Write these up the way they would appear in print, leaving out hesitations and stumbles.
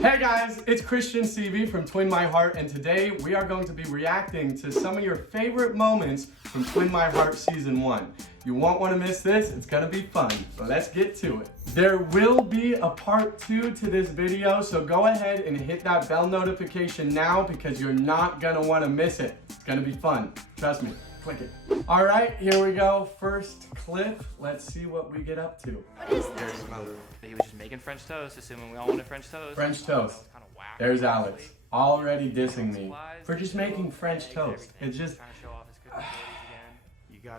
Hey guys, it's Christian Seavey from Twin My Heart, and today we are going to be reacting to some of your favorite moments from Twin My Heart Season 1. You won't want to miss this, it's going to be fun, so let's get to it. There will be a part 2 to this video, so go ahead and hit that bell notification now because you're not going to want to miss it. It's going to be fun, trust me. Click it. All right, here we go. First clip. Let's see what we get up to. What is this? He was just making French toast, assuming we all wanted French toast. French toast. Kind of whack. There's Alex, already dissing me for just making French toast. It's just...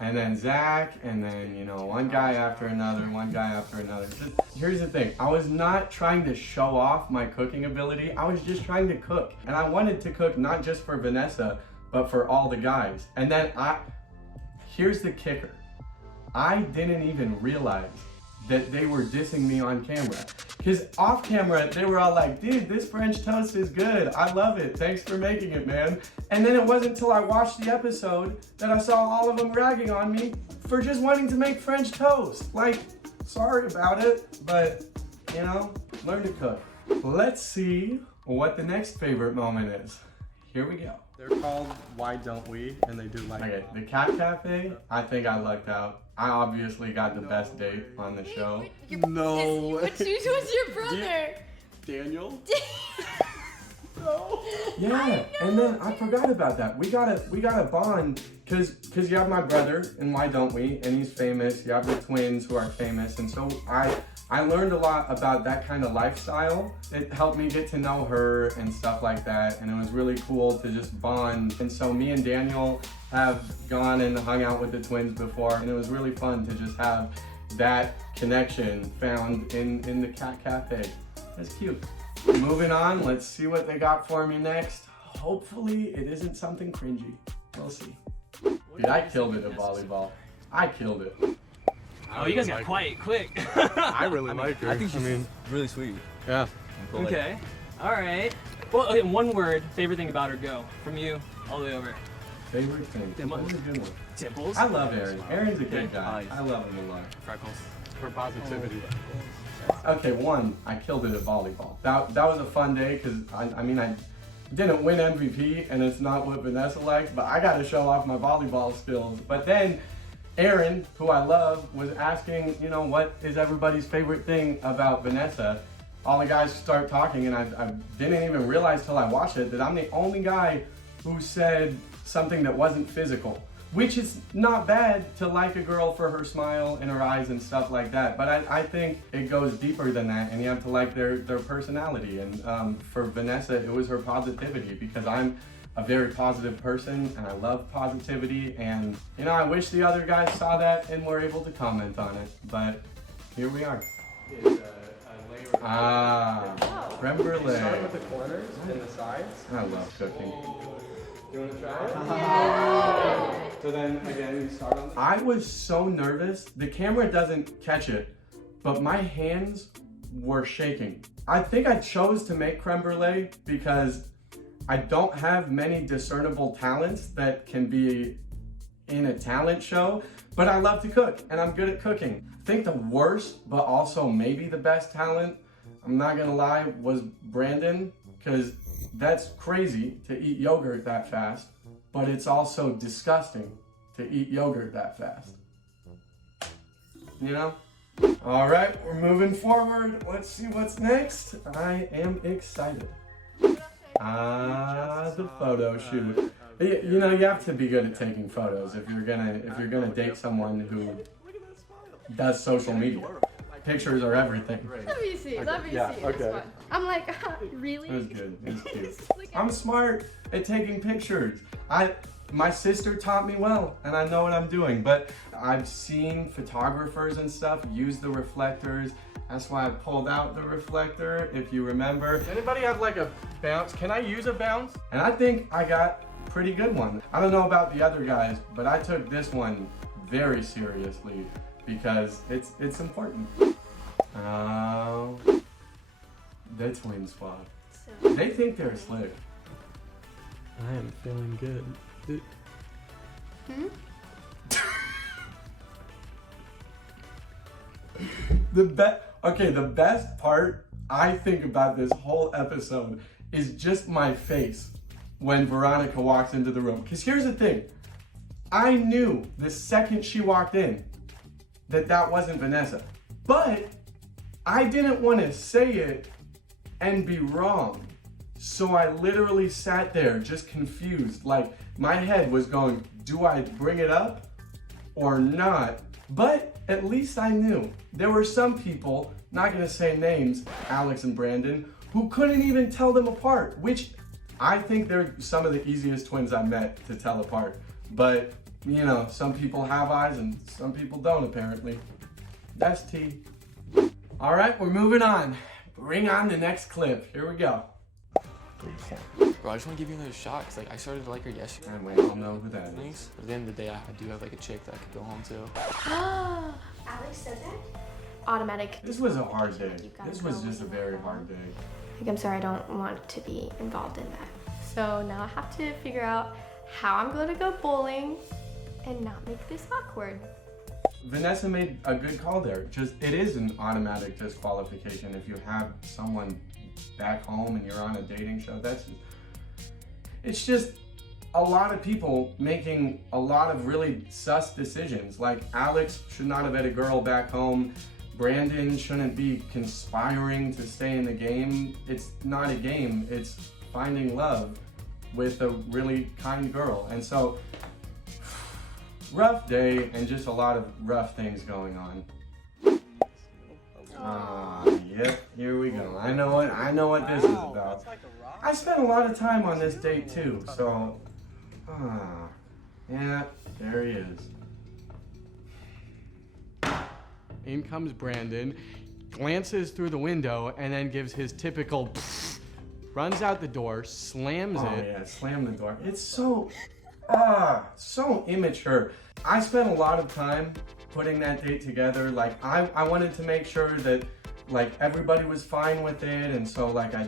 And then Zach, and then, you know, one guy after another, one guy after another. Just, here's the thing. I was not trying to show off my cooking ability. I was just trying to cook. And I wanted to cook not just for Vanessa, but for all the guys. And then here's the kicker. I didn't even realize that they were dissing me on camera. Because off camera, they were all like, dude, this French toast is good. I love it. Thanks for making it, man. And then it wasn't until I watched the episode that I saw all of them ragging on me for just wanting to make French toast. Like, sorry about it, but, you know, learn to cook. Let's see what the next favorite moment is. Here we go. They're called Why Don't We? And they do like... Okay, the Cat Cafe, I think I lucked out. I obviously got the best date on the show. No. Who's your brother? Daniel? No. Yeah, and then I forgot about that. We got a bond because you have my brother and Why Don't We? And he's famous. You have the twins who are famous. And so I learned a lot about that kind of lifestyle. It helped me get to know her and stuff like that, and it was really cool to just bond. And so me and Daniel have gone and hung out with the twins before, and it was really fun to just have that connection found in the Cat Cafe. That's cute. Moving on, let's see what they got for me next. Hopefully it isn't something cringy. We'll see. Dude, I killed it at volleyball. I killed it. Oh, you guys got quiet quick. I really like her. I think she's really sweet. Yeah. Okay. All right. Well, okay, one word, favorite thing about her, go. From you, all the way over. Favorite thing? What was a good one? Dimples. I love Aaron. Aaron's a good Okay. guy. I love him a lot. Freckles. For positivity. Okay, one, I killed it at volleyball. That was a fun day because I mean I didn't win MVP and it's not what Vanessa likes, but I got to show off my volleyball skills. But then Aaron, who I love, was asking, you know, what is everybody's favorite thing about Vanessa? All the guys start talking, and I didn't even realize till I watched it that I'm the only guy who said something that wasn't physical, which is not bad to like a girl for her smile and her eyes and stuff like that. But I think it goes deeper than that, and you have to like their personality. And for Vanessa, it was her positivity, because I'm a very positive person and I love positivity, and you know, I wish the other guys saw that and were able to comment on it, but here we are. Creme brulee. Start with the corners and the sides. I love cooking. You want to try it? Yeah. So then again, you start on the... I was so nervous. The camera doesn't catch it, but my hands were shaking. I think I chose to make creme brulee because I don't have many discernible talents that can be in a talent show, but I love to cook and I'm good at cooking. I think the worst, but also maybe the best talent, I'm not gonna lie, was Brandon, because that's crazy to eat yogurt that fast, but it's also disgusting to eat yogurt that fast. You know? All right, we're moving forward. Let's see what's next. I am excited. The photo shoot. You know, you have to be good at taking photos if you're gonna date someone who does social media. Pictures are everything. Let me see. Let me see. okay. It's fun. I'm like, really? It was good. It was cute. Look at I'm smart at taking pictures. My sister taught me well, and I know what I'm doing, but I've seen photographers and stuff use the reflectors. That's why I pulled out the reflector, if you remember. Does anybody have like a bounce? Can I use a bounce? And I think I got a pretty good one. I don't know about the other guys, but I took this one very seriously because it's important. The twin squad. So, They think they're slick. I am feeling good. The best part I think about this whole episode is just my face when Veronica walks into the room. Because here's the thing. I knew the second she walked in that wasn't Vanessa. But I didn't want to say it and be wrong. So I literally sat there just confused. Like my head was going, do I bring it up or not? But at least I knew. There were some people, not gonna say names, Alex and Brandon, who couldn't even tell them apart, which I think they're some of the easiest twins I met to tell apart. But, you know, some people have eyes and some people don't apparently. That's T. All right, we're moving on. Bring on the next clip. Here we go. Bro, I just want to give you another shot because like I started to like her yesterday. And we all know who that is. Thanks. But at the end of the day, I do have like a chick that I could go home to. Alex said that? Automatic. This was a hard day. You gotta This was go just a with very that. hard day. Like, I'm sorry, I don't want to be involved in that. So now I have to figure out how I'm going to go bowling and not make this awkward. Vanessa made a good call there. Just, it is an automatic disqualification if you have someone back home and you're on a dating show. It's just a lot of people making a lot of really sus decisions. Like Alex should not have had a girl back home. Brandon shouldn't be conspiring to stay in the game. It's not a game, it's finding love with a really kind girl. And so, rough day and just a lot of rough things going on. Yep, here we go. I know what this is about. I spent a lot of time on this date too, so yeah, there he is. In comes Brandon, glances through the window, and then gives his typical runs out the door, slams it. Oh yeah, slam the door. It's so immature. I spent a lot of time putting that date together. Like I wanted to make sure that like everybody was fine with it, and so like I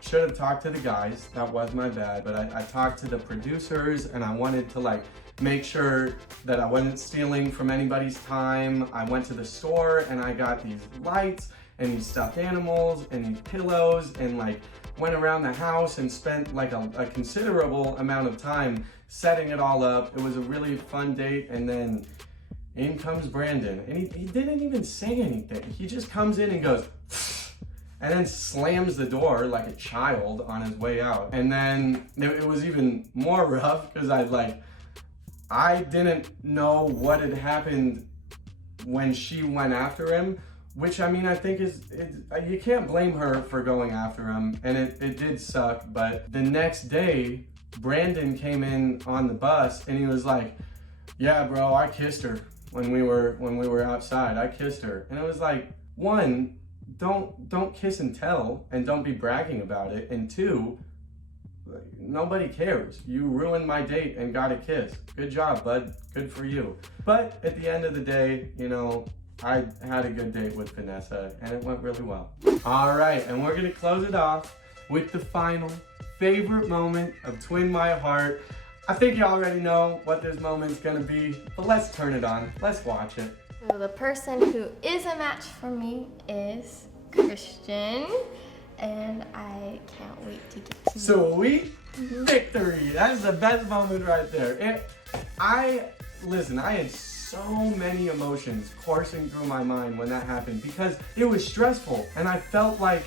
should have talked to the guys. That was my bad, but I talked to the producers, and I wanted to like make sure that I wasn't stealing from anybody's time. I went to the store and I got these lights and these stuffed animals and these pillows, and like went around the house and spent like a considerable amount of time setting it all up. It was a really fun date, and then in comes Brandon, and he didn't even say anything. He just comes in and goes, and then slams the door like a child on his way out. And then it was even more rough because I didn't know what had happened when she went after him, which I mean, I think you can't blame her for going after him, and it did suck. But the next day, Brandon came in on the bus and he was like, yeah, bro, I kissed her when we were outside. I kissed her. And it was like, one, don't kiss and tell, and don't be bragging about it. And two, nobody cares. You ruined my date and got a kiss. Good job, bud. Good for you. But at the end of the day, you know, I had a good date with Vanessa and it went really well. All right, and we're gonna close it off with the final favorite moment of Twin My Heart. I think you already know what this moment's gonna be, but let's turn it on. Let's watch it. So the person who is a match for me is Christian, and I can't wait to get to Sweet victory. That's the best moment right there. I had so many emotions coursing through my mind when that happened because it was stressful, and I felt like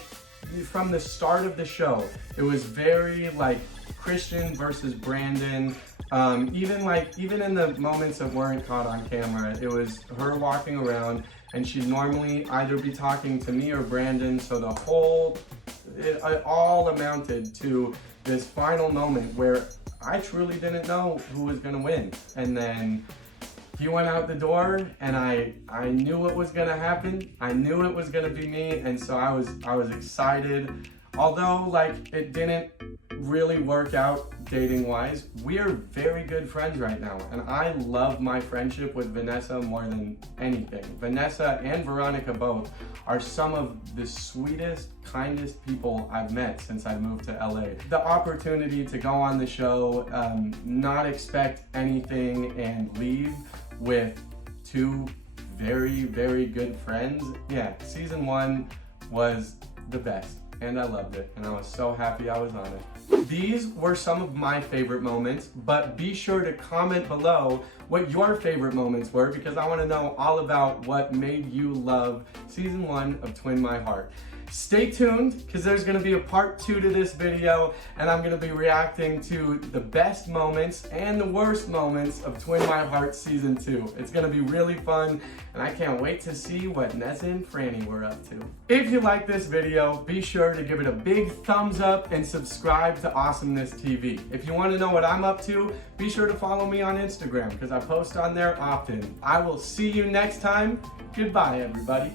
from the start of the show, it was very like Christian versus Brandon. Even in the moments that weren't caught on camera, it was her walking around, and she'd normally either be talking to me or Brandon, so it all amounted to this final moment where I truly didn't know who was gonna win. And then he went out the door, and I knew what was gonna happen. I knew it was gonna be me, and so I was excited. Although like it didn't really work out dating wise, we are very good friends right now, and I love my friendship with Vanessa more than anything. Vanessa and Veronica both are some of the sweetest, kindest people I've met since I moved to LA. The opportunity to go on the show, not expect anything, and leave with two very, very good friends. Yeah, season 1 was the best, and I loved it, and I was so happy I was on it. These were some of my favorite moments, but be sure to comment below what your favorite moments were, because I want to know all about what made you love season 1 of Twin My Heart. Stay tuned, because there's going to be a part 2 to this video, and I'm going to be reacting to the best moments and the worst moments of Twin My Heart season 2. It's going to be really fun, and I can't wait to see what Nessa and Franny were up to. If you like this video, be sure to give it a big thumbs up and subscribe to AwesomenessTV. If you want to know what I'm up to, be sure to follow me on Instagram, because I post on there often. I will see you next time. Goodbye, everybody.